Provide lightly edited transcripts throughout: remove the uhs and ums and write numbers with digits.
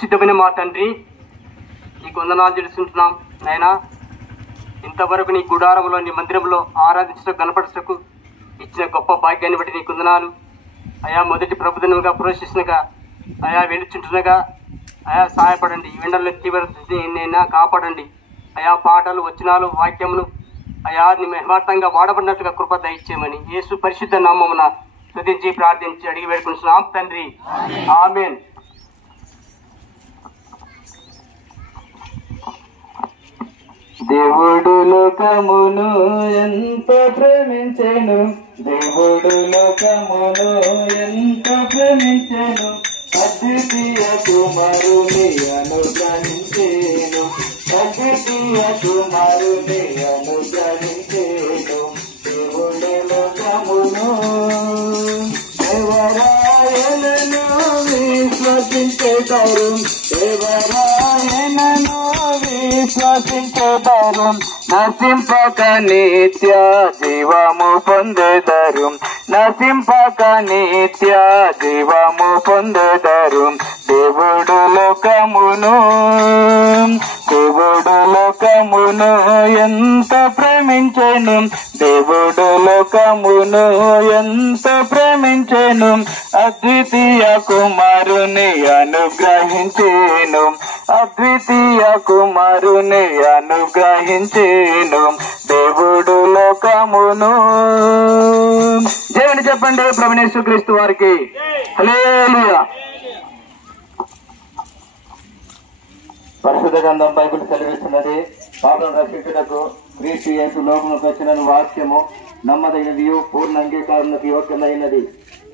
పరిశుద్ధమైన మా తండ్రి, నీకు వందనాలు తెలుసుకుంటున్నాం నాయనా. ఇంతవరకు నీ గుడారంలో, నీ మందిరంలో ఆరాధించడం, కనపరచకు ఇచ్చిన గొప్ప భాగ్యాన్ని బట్టి నీకు వందనాలు అయా. మొదటి ప్రభుత్వంగా ప్రవేశిస్తున్నగా అయా, వెలుచుంటున్నగా అయా సహాయపడండి. ఈ వెండల్లో తీవ్రతనైనా కాపాడండి అయా. పాటలు, వచనాలు, వాక్యములు అయా నీ మహిమార్థంగా వాడబడినట్టుగా కృప దయచేయమని యేసు పరిశుద్ధ నామమున స్తుతించి ప్రార్థించి అడిగి వేడుకుంటున్నాం తండ్రి. ఆమేన్. దేవుడు లోకమును ఎంత ప్రేమించెను, దేవుడు లోకమును ఎంత ప్రేమించెను, అద్వితీయ కుమారుని అనుగ్రహించెను, అద్వితీయ కుమారుని అనుగ్రహించెను. దేవుడు లోకమును ఎవరాయనను విశ్వసించేదారు, ఎవరాయనను విశ్వసించేదారు, నశింపక నిత్య జీవము పొందెదరు, నశింపక నిత్య జీవము పొందెదరు. దేవుడు లోకమును, దేవుడు లోకమును ఎంత ప్రేమించెను, దేవుడు లోకమును ఎంత ప్రేమించెను, అద్వితీయ కుమారుని అనుగ్రహించెను, అద్వితీయ కుమారుని అనుగ్రహించెను. దేవుడు లోకమును. దేవుని చెప్పండి ప్రభువైన యేసుక్రీస్తు వారికి హల్లెలూయా. పరిశుద్ధ గ్రంథం బైబిల్ సెలవిస్తున్నది, పాపలను రక్షించుటకు క్రీస్తు యేసు లోకమునకు వచ్చిన వాక్యము నమ్మదగినది, పూర్ణ అంగీకారములకు యోగ్యమైనది.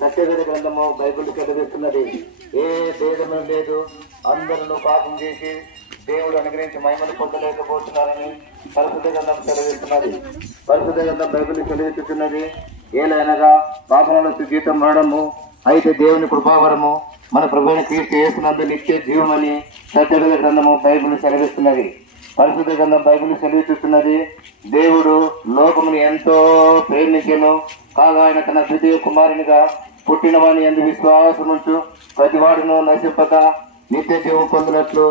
సత్యవేద గ్రంథము బైబిల్ సెలవిస్తున్నది, ఏ భేదము లేదు, అందరూ పాపం చేసి దేవుడు అనుగ్రహించి మహిమను పొందలేకపోతున్నారని పరిశుద్ధ గ్రంథం సెలవిస్తున్నది. పరిశుద్ధ గ్రంథం బైబిల్ సెలవిస్తున్నది, ఏలైనగా పాపముల జీతం మరణము, అయితే దేవుని కృపావరము మన ప్రభువైన క్రీస్తు యేసునందు నిత్య జీవమని సత్యవేద గ్రంథము బైబిల్ సెలవిస్తున్నది. పరిశుద్ధ గ్రంథం బైబిల్ సెలవిస్తున్నది, దేవుడు లోకమును ఎంతో ప్రేమించెను, కాగా ఆయన తన ద్వితీయ కుమారునిగా పుట్టిన వాని యందు విశ్వాసముంచు ప్రతివాడును నశింపక నిత్య జీవం పొందినట్లు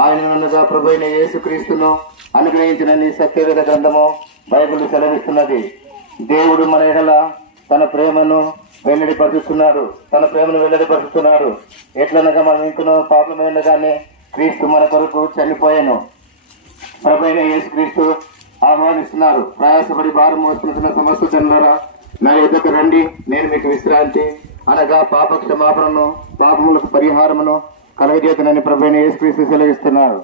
ఆయనగా ప్రభువైన యేసుక్రీస్తును అనుగ్రహించినని సత్యవేద గ్రంథము బైబిల్ సెలవిస్తున్నది. దేవుడు మన ఎడల తన ప్రేమను వెల్లడిపరుస్తున్నాడు, తన ప్రేమను వెల్లడిపరుస్తున్నాడు. ఎట్లనగా మనం ఇంకనూ పాపమైనగానే క్రీస్తు మన కొరకు చనిపోయాను. ప్రభువైన యేసుక్రీస్తు ఆహ్వానిస్తున్నారు, ప్రయాసపడి భారం మోస్తున్న సమస్త జనులారా నా యొద్దకు రండి, నేను మీకు విశ్రాంతి అనగా పాప క్షమాపణను, పాపములకు పరిహారమును కలగజేతనని ప్రభువైన యేసుక్రీస్తు సెలవిస్తున్నారు.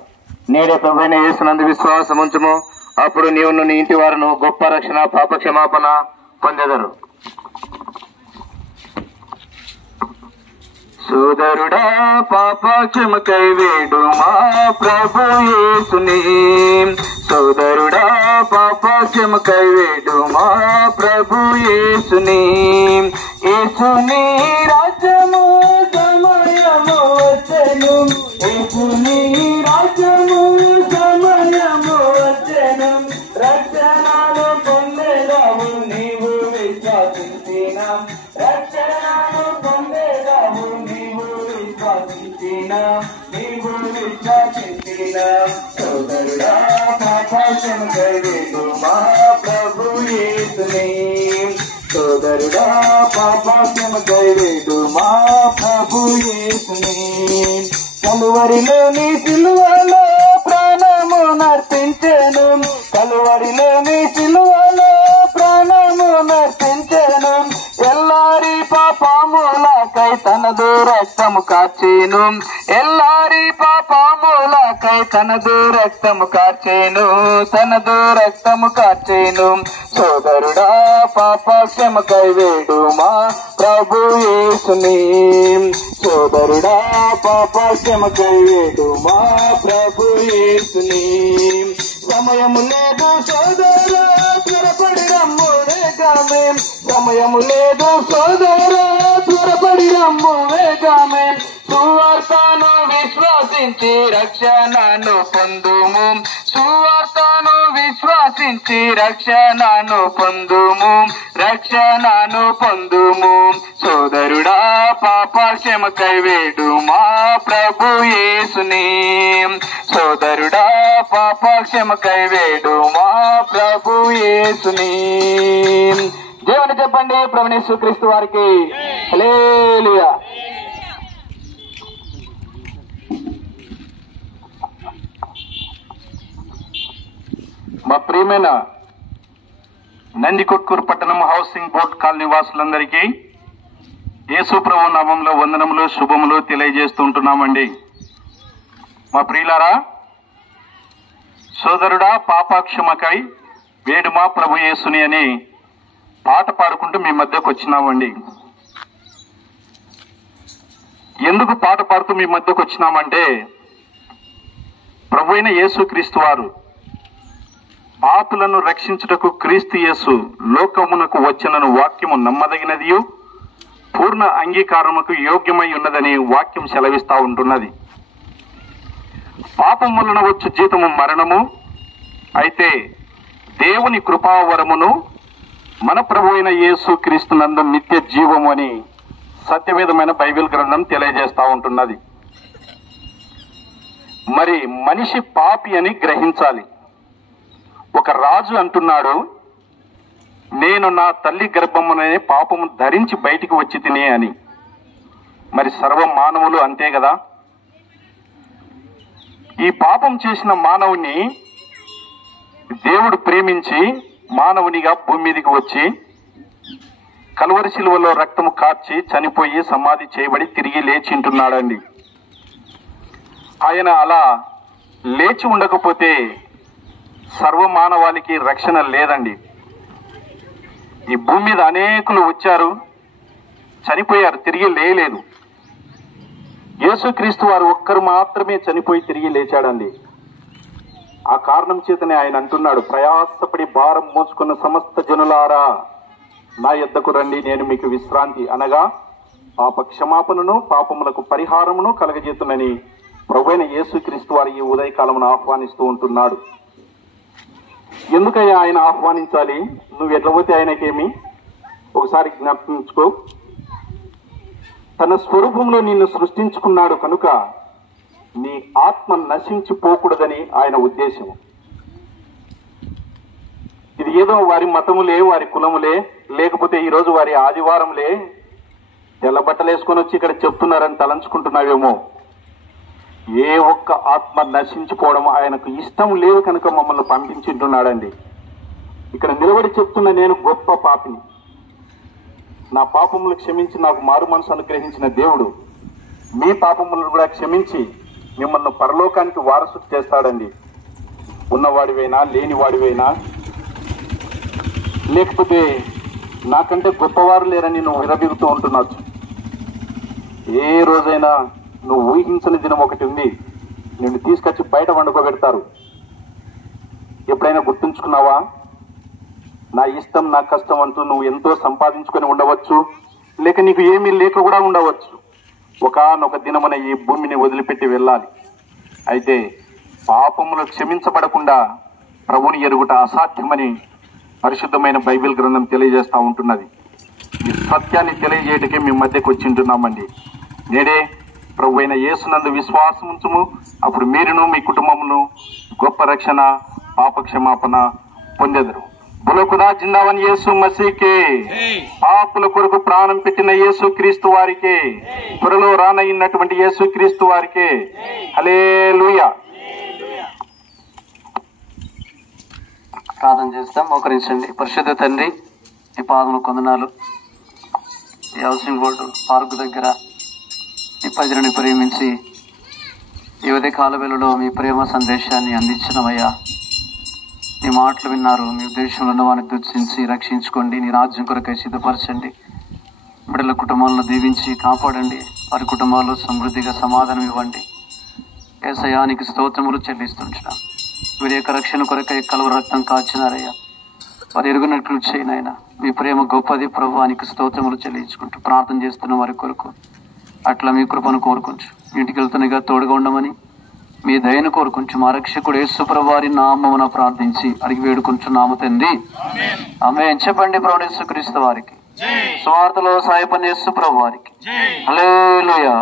నేడే ప్రభువైన యేసునందు విశ్వాసం ఉంచుము, అప్పుడు నీవు నీ ఇంటి వారును గొప్ప రక్షణ, పాప క్షమాపణ పొందెదరు. సోదరుడా పాప క్షమకై వేడు మా ప్రభు యేసుని, సోదరుడా పాప క్షమకై వేడు మా ప్రభు యేసుని. యేసుని రాజ్యము సమయము వచ్చెను, యేసుని రాజ్యము సమయము వచ్చెను, రక్షణను పొందెదవు నీవు విశ్వసించిన, రక్షణను పొందెదవు నీవు విశ్వసించిన, నీవు విశ్వసించిన. సోదరుడా పాపక్షమకై వేడు మా ప్రభు యేసుని, సోదరుడా పాపక్షమకై వేడు మా ప్రభు యేసుని. కలువరిలోని సిలువలో ప్రాణము నర్పించెను, కలువరిలోని సిలువలో ప్రాణము నర్పించెను, ఎల్లారి పాపములకై తనదు రక్తము కార్చెను, ఎల్లారి పాపములకై తనదు రక్తము కార్చెను, తనదు రక్తము కార్చెను. సోదరుడా పాప క్షమకై వేడు మా ప్రభు యేసుని, సోదరుడా పాప క్షమకై వేడు మా ప్రభు యేసుని. సమయము లేదు సోదరా త్వరపడి రమ్ము వేగమే, సమయము లేదు సోదరా త్వరపడి రమ్ము వేగమే, సువార్తను విశ్వసించి రక్షణను పొందుము, సువార్తను విశ్వాసించి రక్షణను పొందుము, రక్షణను పొందుము. సోదరుడా పాపక్షమకై వేడు మా ప్రభు యేసుని, సోదరుడా పాపక్షమకై వేడు మా ప్రభు యేసుని. దేవుని చెప్పండి ప్రభువైన యేసుక్రీస్తు వారికి హల్లెలూయా. మా ప్రియమైన నందికొట్కూరు పట్టణం హౌసింగ్ బోర్డ్ కాలనీ వాసులందరికీ యేసు ప్రభు నామంలో వందనములు శుభములు తెలియజేస్తుంటున్నామండి. మా ప్రియులారా, సోదరుడా పాపక్షమకై వేడు మా ప్రభు యేసుని అని పాట పాడుకుంటూ మీ మధ్యకు వచ్చినామండి. ఎందుకు పాట పాడుతూ మీ మధ్యకు వచ్చినామంటే, ప్రభు అయిన యేసుక్రీస్తు వారు పాపులను రక్షించుటకు క్రీస్తు యేసు లోకమునకు వచ్చినను వాక్యము నమ్మదగినదియు పూర్ణ అంగీకారముకు యోగ్యమై ఉన్నదని వాక్యం సెలవిస్తా ఉంటున్నది. పాపం వలన వచ్చు జీతము మరణము, అయితే దేవుని కృపావరమును మన ప్రభు అయిన యేసు క్రీస్తు నందు నిత్య జీవము అని సత్యవేదమైన బైబిల్ గ్రంథం తెలియజేస్తా ఉంటున్నది. మరి మనిషి పాపి అని గ్రహించాలి. ఒక రాజు అంటున్నాడు, నేను నా తల్లి గర్భమునే పాపము ధరించి బయటికి వచ్చి తినే అని. మరి సర్వ మానవులు అంతే కదా. ఈ పాపం చేసిన మానవుని దేవుడు ప్రేమించి మానవునిగా భూమి మీదకి వచ్చి కల్వరి శిలువలో రక్తము కార్చి చనిపోయి సమాధి చేయబడి తిరిగి లేచింటున్నాడండి. ఆయన అలా లేచి ఉండకపోతే సర్వమానవాళికి రక్షణ లేదండి. ఈ భూమి మీద అనేకులు వచ్చారు, చనిపోయారు, తిరిగి లేయలేదు. యేసుక్రీస్తు వారు ఒక్కరు మాత్రమే చనిపోయి తిరిగి లేచాడండి. ఆ కారణం చేతనే ఆయన అంటున్నాడు, ప్రయాసపడి భారం మోసుకున్న సమస్త జనులారా నా యొద్దకు రండి, నేను మీకు విశ్రాంతి అనగా పాప క్షమాపణను పాపములకు పరిహారమును కలగజేతునని ప్రభువైన యేసుక్రీస్తు వారి ఈ ఉదయకాలమును ఆహ్వానిస్తూ ఉంటున్నాడు. ఎందుకయ్యా ఆయన ఆహ్వానించాలి? నువ్వు ఎట్లా పోతే ఆయనకేమి? ఒకసారి జ్ఞాపించుకో. తన స్వరూపంలో నిన్ను సృష్టించుకున్నాడు కనుక నీ ఆత్మ నశించిపోకూడదని ఆయన ఉద్దేశం. ఇది ఏదో వారి మతములే, వారి కులములే, లేకపోతే ఈరోజు వారి ఆదివారంలే తెల్ల బట్టలు వేసుకొని వచ్చి ఇక్కడ చెప్తున్నారని తలంచుకుంటున్నావేమో. ఏ ఒక్క ఆత్మ నశించిపోవడం ఆయనకు ఇష్టం లేదు కనుక మమ్మల్ని పంపించుంటున్నాడండి. ఇక్కడ నిలబడి చెప్తున్న నేను గొప్ప పాపిని, నా పాపములు క్షమించి నాకు మారు మనసు అనుగ్రహించిన దేవుడు మీ పాపములను కూడా క్షమించి మిమ్మల్ని పరలోకానికి వారసు చేస్తాడండి. ఉన్నవాడివైనా లేనివాడివైనా, లేకపోతే నాకంటే గొప్పవారు లేరని నువ్వు విరబిగుతూ ఉంటున్నావు. ఏ రోజైనా నువ్వు ఊహించని దినం ఒకటి ఉంది, నిన్ను తీసుకొచ్చి బయట వండుకోబెడతారు. ఎప్పుడైనా గుర్తుంచుకున్నావా? నా ఇష్టం నా కష్టం అంటూ నువ్వు ఎంతో సంపాదించుకొని ఉండవచ్చు, లేక నీకు ఏమీ లేక కూడా ఉండవచ్చు. ఒకానొక దినమున ఈ భూమిని వదిలిపెట్టి వెళ్ళాలి. అయితే పాపములు క్షమించబడకుండా ప్రభుని ఎరుగుట అసాధ్యమని పరిశుద్ధమైన బైబిల్ గ్రంథం తెలియజేస్తా ఉంటున్నది. ఈ సత్యాన్ని తెలియజేయటకే మీ మధ్యకు వచ్చింటున్నామండి. నేడే ప్రభు అయిన యేసునందు విశ్వాసం ఉంచుము, అప్పుడు మీరును మీ కుటుంబమును గొప్ప రక్షణ పాప క్షమాపణ పొందెదరు. బులకుదా జిందావన్ యేసు మసీకే, పాపుల కొరకు ప్రాణం పెట్టిన యేసు క్రీస్తు వారికే, త్వరలో రానయ్యినటువంటి యేసు క్రీస్తు వారికే హల్లెలూయా. ప్రార్థన చేస్తాం, మోకరించండి. పరిశుద్ధ తండ్రి, ఈ పాదములు కొందనాలు. ఈ హౌసింగ్ బోర్డు పార్కు దగ్గర ఈ ప్రజలను ప్రేమించి ఈ ఉదయ కాల వేళలో మీ ప్రేమ సందేశాన్ని అందించినవయ్యా. మీ మాటలు విన్నారు, మీ ఉద్దేశంలో ఉన్న వారిని దూషించి రక్షించుకోండి, నీ రాజ్యం కొరకై సిద్ధపరచండి. బిడ్డల కుటుంబాలను దీవించి కాపాడండి, వారి కుటుంబాల్లో సమృద్ధిగా సమాధానం ఇవ్వండి. యేసయ్యానికి స్తోత్రములు చెల్లిస్తుంటున్నాం. వీరి యొక్క రక్షణ కొరకై కలువ రక్తం కాచినారయ్యా, వారు ఎరుగునట్లు చేయనైనా. మీ ప్రేమ గొప్పది ప్రభువానికి స్తోత్రములు చెల్లించుకుంటూ ప్రార్థన చేస్తున్న వారి కొరకు అట్లా మీ కృపను కోరుకుంటూ ఇంటికి వెళ్తున్నగా తోడుగా ఉండమని మీ దయను కోరుకుంటూ మా రక్షకుడు యేసుప్రభు వారి నామమున ప్రార్థించి అడిగి వేడుకుంటున్నాము తండ్రి. ఆమేన్. చెప్పండి ప్రభువు యేసుక్రీస్తు వారికి, స్వార్థలో సాయపని యేసుప్రభు వారికి హల్లెలూయా.